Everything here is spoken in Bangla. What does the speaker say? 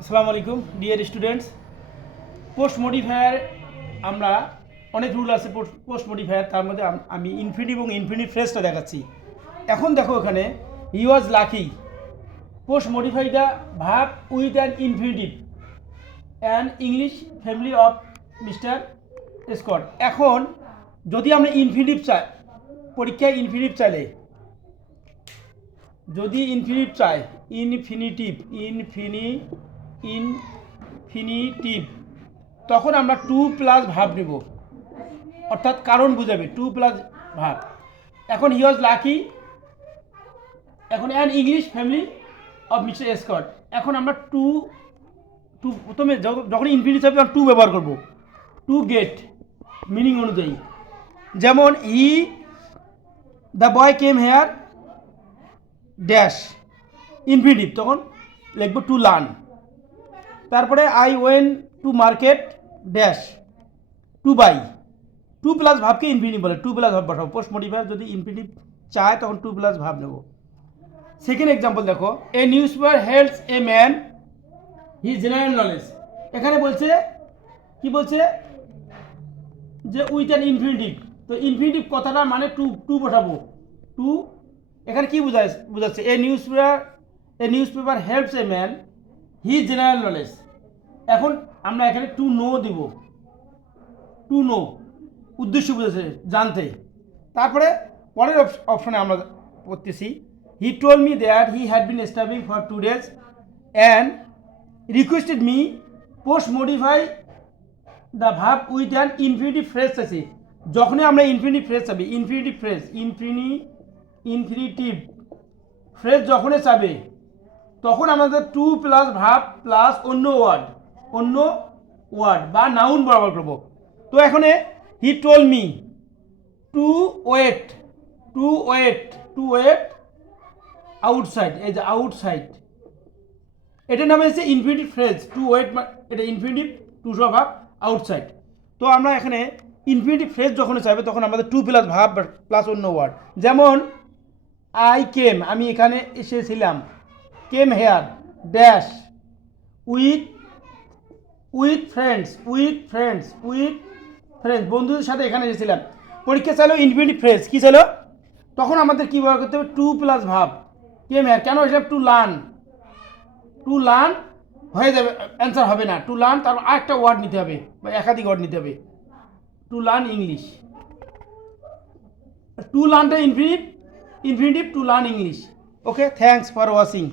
আসসালামু আলাইকুম ডিয়ার স্টুডেন্টস। পোস্ট মডিফায়ার আমরা অনেক রুল আছে পোস্ট মডিফায়ার, তার মধ্যে আমি ইনফিনিটিভ এবং ইনফিনিট ফ্রেজটা দেখাচ্ছি। এখন দেখো এখানে he was lucky, post modified verb with an infinitive an English family of mister Scott. এখন যদি আমরা ইনফিনিটিভ চাই, পরীক্ষায় ইনফিনিটিভ চাইলে যদি ইনফিনিটিভ চাই, ইনফিনিটিভ তখন আমরা টু প্লাস ভার্ব নেব, অর্থাৎ কারণ বুঝাবে টু প্লাস ভার্ব। এখন হি ওয়াজ লাকি, এখন an English family of mister Scott. এখন আমরা টু টু প্রথমে যখন ইনফিনিটিভ চাইবে তখন টু ব্যবহার করব, টু গেট মিনিং অনুযায়ী। যেমন the boy came here dash, infinitive তখন লিখব টু লার্ন। তারপরে I went to market dash, to buy. To plus ভাবকে ইনফিনিটিভ বলে, টু প্লাস ভাব বসাবো। পোস্ট মডিফায়ার যদি ইনফিনিটিভ চায় তখন টু প্লাস ভাব নেব। সেকেন্ড এক্সাম্পল দেখো, a news paper helps a man his general knowledge. এখানে বলছে কি বলছে যে উইথ অ্যান ইনফিনিটিভ, তো ইনফিনিটিভ কথাটা মানে টু বসাবো, টু। এখানে কি বোঝাচ্ছে, a news paper helps a man his general knowledge. এখন আমরা এখানে টু নো দিব, টু নো উদ্দেশ্য বুঝেছে, জানতে। তারপরে পরের অপশনে আমরা পড়তেছি, he told me that he had been starving for 2 days and requested me. Post modify the verb with an infinitive phrase আছে। যখনই আমরা ইনফিনিটিভ ফ্রেজ চাবি, ইনফিনিটিভ ফ্রেজ যখনই চাবে তখন আমাদের টু প্লাস ভার্ব প্লাস অন্য ওয়ার্ড বা নাউন ব্যবহার করব। তো এখানে he told me to wait outside, এই যে আউটসাইড, এটার নামে হচ্ছে ইনফিনিটিভ ফ্রেজ। টু ওয়েট এটা ইনফিনিটিভ, টু সহ ভার্ব, আউটসাইড। তো আমরা এখানে ইনফিনিটিভ ফ্রেজ যখন চাইবে তখন আমাদের টু প্লাস ভার্ব প্লাস অন্য ওয়ার্ড। যেমন আই কেম, আমি এখানে এসেছিলাম, কেম হেয়ার ড্যাশ উইথ ফ্রেন্ডস, বন্ধুদের সাথে এখানে এসেছিলাম। পরীক্ষা চাইলেও ইনফিনিটিভ ফ্রেজ কী ছিল, তখন আমাদের কী ব্যবহার করতে হবে, to plus verb came here. কেন এসেছিলাম, টু লার্ন হয়ে যাবে, অ্যান্সার হবে না। টু লার্ন, তারপর আরেকটা ওয়ার্ড নিতে হবে বা একাধিক ওয়ার্ড নিতে হবে, টু লার্ন ইংলিশ। টু লার্নটা infinitive to learn English. Okay, thanks for watching.